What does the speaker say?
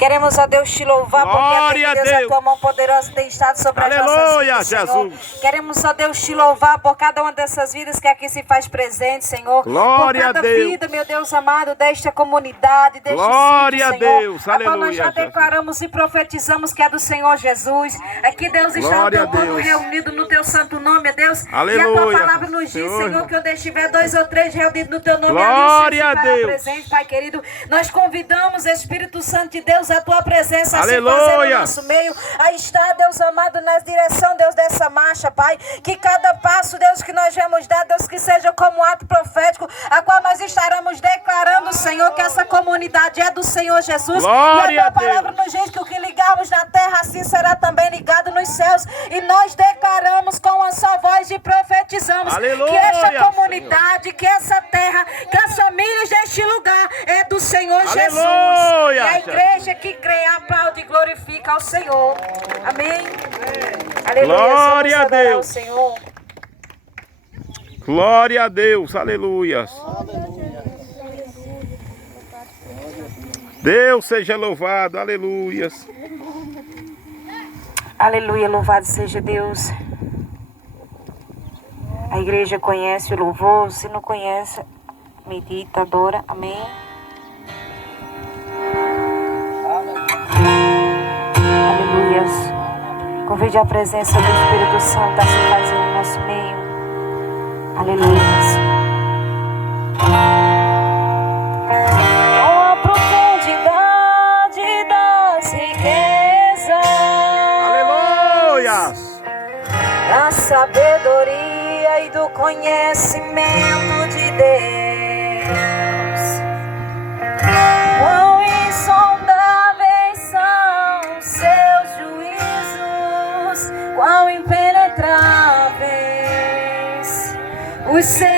Queremos, ó Deus, te louvar, porque a Deus, a tua mão poderosa tem estado sobre as nossas vidas, Senhor. Queremos, ó Deus, te louvar por cada uma dessas vidas que aqui se faz presente, Senhor. Glória por cada a Deus. vida, meu Deus amado, desta comunidade, deste Glória sítio, a Senhor. Deus. A qual nós Aleluia, já declaramos e profetizamos que é do Senhor Jesus. Aqui, Deus, está Glória o teu a povo Deus. reunido no teu santo nome, Deus. Aleluia. E a tua palavra nos diz, Senhor, que onde estiver 2 ou 3 reunidos no teu nome, Glória a ali Deus. presente, Pai querido. Nós convidamos, Espírito Santo de Deus, a tua presença a se Aleluia. fazer no nosso meio. Aí está, Deus amado, na direção, Deus, dessa marcha, Pai. Que cada passo, Deus, que nós vamos dar, Deus, que seja como um ato profético, a qual nós estaremos declarando, Senhor, que essa comunidade é do Senhor Jesus. Glória e a a tua palavra nos diz que o que ligarmos na terra, assim será também ligado nos céus. E nós declaramos com uma só voz e profetizamos. Aleluia, que esta comunidade, Senhor, que essa terra, que as famílias deste lugar é do Senhor Jesus. Aleluia, E a igreja que crê, aplaude e glorifica ao Senhor. Amém. Aleluia. Glória Vamos a adorar Deus. ao Senhor. Glória a Deus. Aleluia. Deus seja louvado. Aleluia. Aleluia, louvado seja Deus. A igreja conhece o louvor, se não conhece, medita, adora, amém. Aleluias. Convide a presença do Espírito Santo a se fazer no nosso meio. Aleluias. Com a profundidade das riquezas, Aleluia. da sabedoria e do conhecimento de Deus. Quão insondáveis são seus juízos, quão impenetráveis os seus